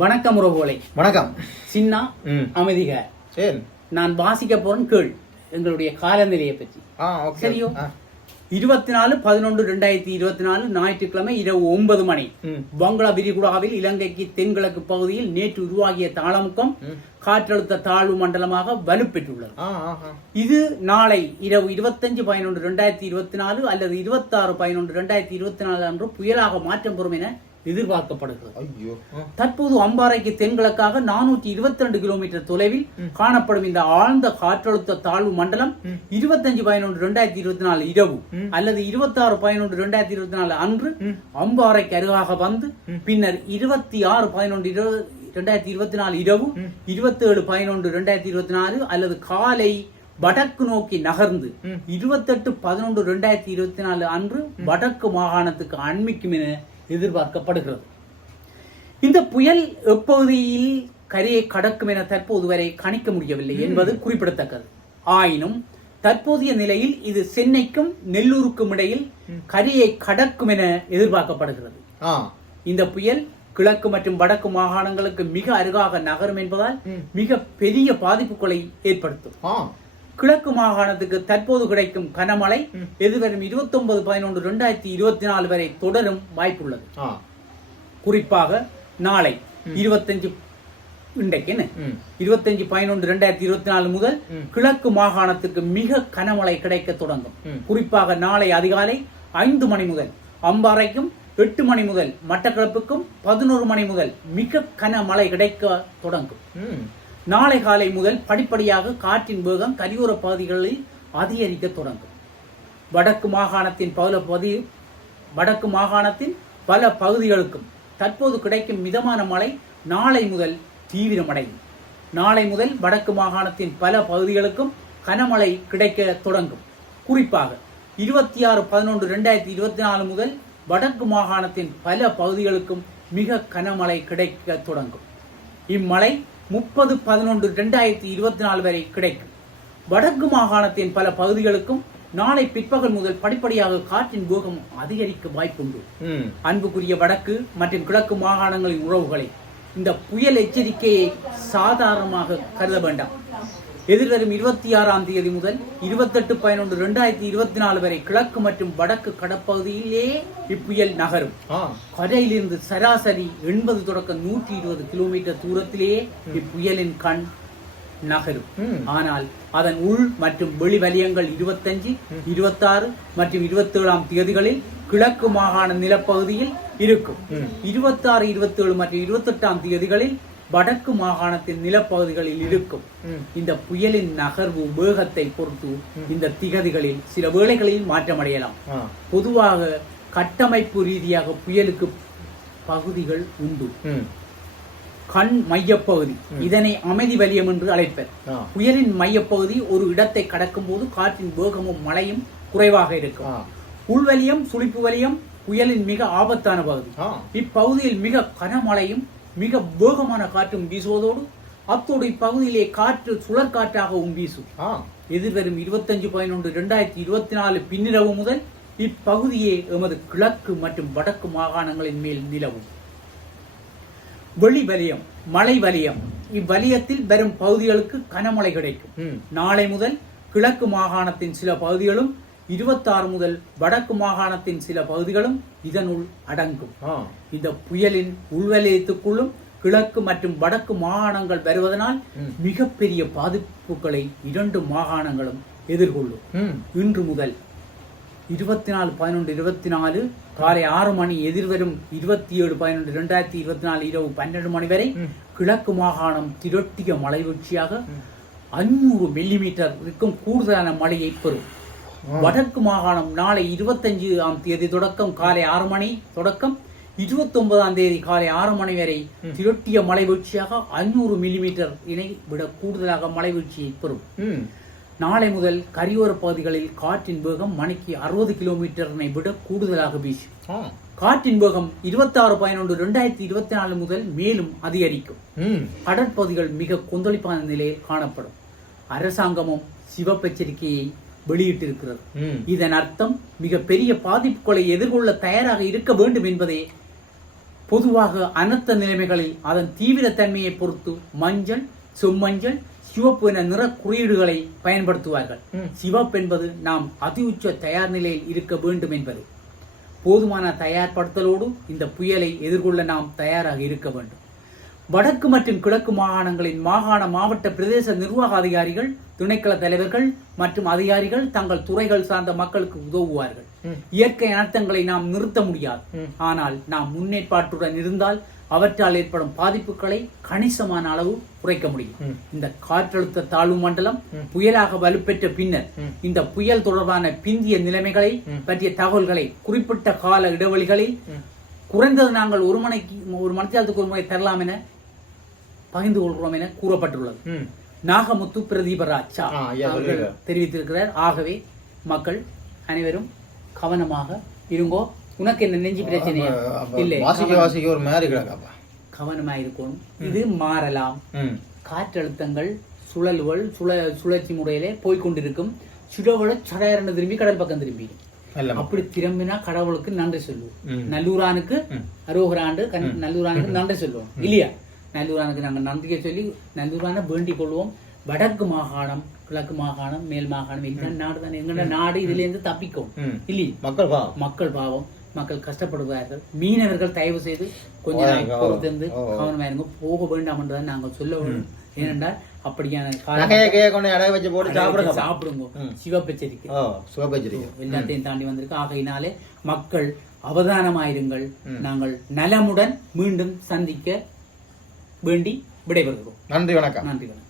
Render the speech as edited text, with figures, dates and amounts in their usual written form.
வணக்கம் உறவுகளை. வணக்கம். சின்னா அமைதிக நான் வாசிக்க போறேன் கேள் எங்களுடைய காலநிலையை பற்றி. சரியோ? 24/11/2024 ஞாயிற்றுக்கிழமை இரவு 9 மணி வங்கள விரிகுடாவில் இலங்கைக்கு தென்கிழக்கு பகுதியில் நேற்று உருவாகிய தாளமுக்கம் காற்றழுத்த தாழ்வு மண்டலமாக வலுப்பெற்றுள்ளது. இது நாளை இரவு 25/11/2024 அல்லது 26/11/2024 அன்று புயலாக மாற்றம் பெறும் என எதிர்பார்க்கப்படுகிறது. தற்போது அம்பாறைக்கு தென்கிழக்காக 422 கிலோமீட்டர் தொலைவில் காணப்படும் இந்த ஆழ்ந்த காற்றழுத்த தாழ்வு மண்டலம் 25/11/2024 இரவு அல்லது 26/11/2024 அன்று அம்பாறைக்கு அருகாக வந்து பின்னர் 26/11/2024 இரவு 27/11/2024 அல்லது காலை வடக்கு நோக்கி நகர்ந்து 28/11/2024 அன்று வடக்கு மாகாணத்துக்கு அண்மிக்கும் என எதிர்பார்க்கப்படுகிறது. இந்த புயல் எப்பகுதியில் கரையை கடக்கும் என தற்போது வரை கணிக்க முடியவில்லை என்பது குறிப்பிடத்தக்கது. ஆயினும் தற்போதைய நிலையில் இது சென்னைக்கும் நெல்லூருக்கும் இடையில் கரையை கடக்கும் என எதிர்பார்க்கப்படுகிறது. இந்த புயல் கிழக்கு மற்றும் வடக்கு மாகாணங்களுக்கு மிக அருகாக நகரும் என்பதால் மிக பெரிய பாதிப்புகளை ஏற்படுத்தும். கிழக்கு மாகாணத்துக்கு தற்போது கிடைக்கும் கனமழை எதிர்வரும் 29/11/2024 வரை தொடரும் வாய்ப்புள்ளது. குறிப்பாக நாளை 25/11/2024 முதல் கிழக்கு மாகாணத்துக்கு மிக கனமழை கிடைக்க தொடங்கும். குறிப்பாக நாளை அதிகாலை 5 மணி முதல் அம்பாறைக்கும் 8 மணி முதல் மட்டக்களப்புக்கும் 11 மணி முதல் மிக கனமழை கிடைக்க தொடங்கும். நாளை காலை முதல் படிப்படியாக காற்றின் வேகம் கரையோர பகுதிகளில் அதிகரிக்க தொடங்கும். வடக்கு மாகாணத்தின் பல பகுதிகளுக்கும் தற்போது கிடைக்கும் மிதமான மழை நாளை முதல் தீவிரமடையும். நாளை முதல் வடக்கு மாகாணத்தின் பல பகுதிகளுக்கும் கனமழை கிடைக்க தொடங்கும். குறிப்பாக 26/11/2024 முதல் வடக்கு மாகாணத்தின் பல பகுதிகளுக்கும் மிக கனமழை கிடைக்க தொடங்கும். இம்மழை 30/11/2024 வரை கிடைக்கும். வடக்கு மாகாணத்தின் பல பகுதிகளுக்கும் நாளை பிற்பகல் முதல் படிப்படியாக காற்றின் வேகம் அதிகரிக்க வாய்ப்புண்டு. அன்புக்குரிய வடக்கு மற்றும் கிழக்கு மாகாணங்களின் உறவுகளை, இந்த புயல் எச்சரிக்கையை சாதாரணமாக கருத வேண்டாம். எதிர்வரும் 26ஆம் தேதி முதல் 28/11/2024 வரை கிழக்கு மற்றும் வடக்கு கடற்பகுதியிலே இப்புயல் நகரும். கரையிலிருந்து சராசரி 80 தொடக்கம் 120 கிலோமீட்டர் தூரத்திலேயே இப்புயலின் கண் நகரும். ஆனால் அதன் உள் மற்றும் வெளி வலயங்கள் 25, 26 மற்றும் 27ஆம் தேதிகளில் கிழக்கு மாகாண நிலப்பகுதியில் இருக்கும். 26, 27 மற்றும் 28ஆம் தேதிகளில் வடக்கு மாகாணத்தின் நிலப்பகுதிகளில் இருக்கும். இந்த புயலின் நகர்வு வேகத்தை பொறுத்து இந்த திகதிகளில் சில வேளைகளில் மாற்றமடையலாம். பொதுவாக கட்டமைப்பு ரீதியாக புயலுக்கு பகுதிகள் உண்டு. கண் மையப்பகுதி, இதனை அமைதி வலயம் என்று அழைப்பர். புயலின் மையப்பகுதி ஒரு இடத்தை கடக்கும் போது காற்றின் வேகமும் மழையும் குறைவாக இருக்கும். உள்வலியம், சுழிப்பு வலியம் புயலின் மிக ஆபத்தான பகுதி. இப்பகுதியில் மிக கனமழையும் மிக வேகமான காற்றும் வீசுவதோடு அத்தோடு இப்பகுதியிலே காற்று சுழற்காற்றாகவும் வீசும். எதிர்வரும் 25/11/2024 பின்னிரவு முதல் இப்பகுதியே எமது கிழக்கு மற்றும் வடக்கு மாகாணங்களின் மேல் நிலவும். வெளி வலயம், மலை வலயம், இவ்வலயத்தில் வரும் பகுதிகளுக்கு கனமழை கிடைக்கும். நாளை முதல் கிழக்கு மாகாணத்தின் சில பகுதிகளும் 26 முதல் வடக்கு மாகாணத்தின் சில பகுதிகளும் இதனுள் அடங்கும். இந்த புயலின் உள்வலயத்துக்குள்ளும் கிழக்கு மற்றும் வடக்கு மாகாணங்கள் வருவதனால் மிகப்பெரிய பாதிப்புகளை 2 மாகாணங்களும் எதிர்கொள்ளும். இன்று முதல் 24/11/2024 காலை 6 மணி எதிர்வரும் 27/11/2024 இரவு 12 மணி வரை கிழக்கு மாகாணம் திரட்டிய மழை வீழ்ச்சியாக 500 மில்லிமீட்டர் கூடுதலான மழையை பெறும். வடக்கு மாகாணம் நாளை 25ஆம் தேதி தொடக்கம் காலை 6 மணி தொடக்கம் 29ஆம் தேதி காலை 6 மணி வரை திரட்டிய மழை வீழ்ச்சியாக 500 மில்லிமீட்டர் இணை விட கூடுதலாக மழை வீழ்ச்சியை பெறும். நாளை முதல் கரையோர பகுதிகளில் காற்றின் வேகம் மணிக்கு 60 கிலோமீட்டரை விட கூடுதலாக வீசும். காற்றின் வேகம் 26/11/2024 முதல் மேலும் அதிகரிக்கும். கடற்பகுதிகள் மிக கொந்தளிப்பான நிலையில் காணப்படும். அரசாங்கமும் சிவப்பெச்சரிக்கையை வெளியிட்டிருக்கிறது. இதன் அர்த்தம் மிக பெரிய பாதிப்புகளை எதிர்கொள்ள தயாராக இருக்க வேண்டும் என்பதே பொதுவாக அனர்த்த நிலைமைகளில் அதன் தீவிரத்தன்மையை பொறுத்து மஞ்சள், செம்மஞ்சள், சிவப்பு என நிற குறியீடுகளை பயன்படுத்துவார்கள். சிவப்பு என்பது நாம் அதி உச்ச தயார் நிலையில் இருக்க வேண்டும் என்பது. போதுமான தயார்படுத்தலோடு இந்த புயலை எதிர்கொள்ள நாம் தயாராக இருக்க வேண்டும். வடக்கு மற்றும் கிழக்கு மாகாணங்களின் மாவட்ட பிரதேச நிர்வாக அதிகாரிகள், திணைக்கள தலைவர்கள் மற்றும் அதிகாரிகள் தங்கள் துறைகள் சார்ந்த மக்களுக்கு உதவுவார்கள். இயற்கை அனர்த்தங்களை நாம் நிறுத்த முடியாது, ஆனால் நாம் முன்னேற்பாட்டுடன் இருந்தால் அவற்றால் ஏற்படும் பாதிப்புகளை கணிசமான அளவு குறைக்க முடியும். இந்த காற்றழுத்த தாழ்வு மண்டலம் புயலாக வலுப்பெற்ற பின்னர் இந்த புயல் தொடர்பான பிந்திய நிலைமைகளை பற்றிய தகவல்களை குறிப்பிட்ட கால இடைவெளிகளில் குறைந்தது நாங்கள் ஒரு மணித்தியாலத்துக்கு ஒரு முறை தரலாம் என பகிர்ந்து கொள்கிறோம் என கூறப்பட்டுள்ளது. நாகமுத்து பிரதீபராஜ் அவர்கள் தெரிவித்திருக்கிறார். ஆகவே மக்கள் அனைவரும் கவனமாக இருங்கோ. உனக்கு என்ன நெஞ்சு பிரச்சனை இல்லை, கவனமா இருக்கணும். இது மாறலாம். காற்றழுத்தங்கள் சுழல்கள் சுழற்சி முறையிலே போய்கொண்டிருக்கும். சடையரண்டு திரும்பி கடல் பக்கம் திரும்பி அப்படி திரும்பினா கடவுளுக்கு நன்றி சொல்லுவோம். நல்லூரானுக்கு அரோகராண்டு நல்லூரானுக்கு நன்றி சொல்லுவோம் இல்லையா? நல்லூரானுக்கு நாங்கள் நன்றியை சொல்லி நல்லூரான வேண்டிக் கொள்வோம். வடக்கு மாகாணம், கிழக்கு மாகாணம், மேல் மாகாணம் எங்க நாடு தானே, எங்கட நாடு இதுல இருந்து தப்பிக்கும் இல்லையா? மக்கள் பாவம், மக்கள் கஷ்டப்படுவார்கள். மீனவர்கள் தயவு செய்து கொஞ்சம் பொறுத்திருந்து கவனமா இருங்க, போக வேண்டாம் என்றுதான் நாங்கள் சொல்ல வேண்டும். ஏனென்றால் அப்படியான சாப்பிடுங்க. சிவப்பெச்சரிக்கை எல்லாத்தையும் தாண்டி வந்திருக்கு. ஆகையினாலே மக்கள் அவதானமாயிருங்கள். நாங்கள் நலமுடன் மீண்டும் சந்திக்க வேண்டி விடைபெறுகிறோம். நன்றி, வணக்கம். நன்றி, வணக்கம்.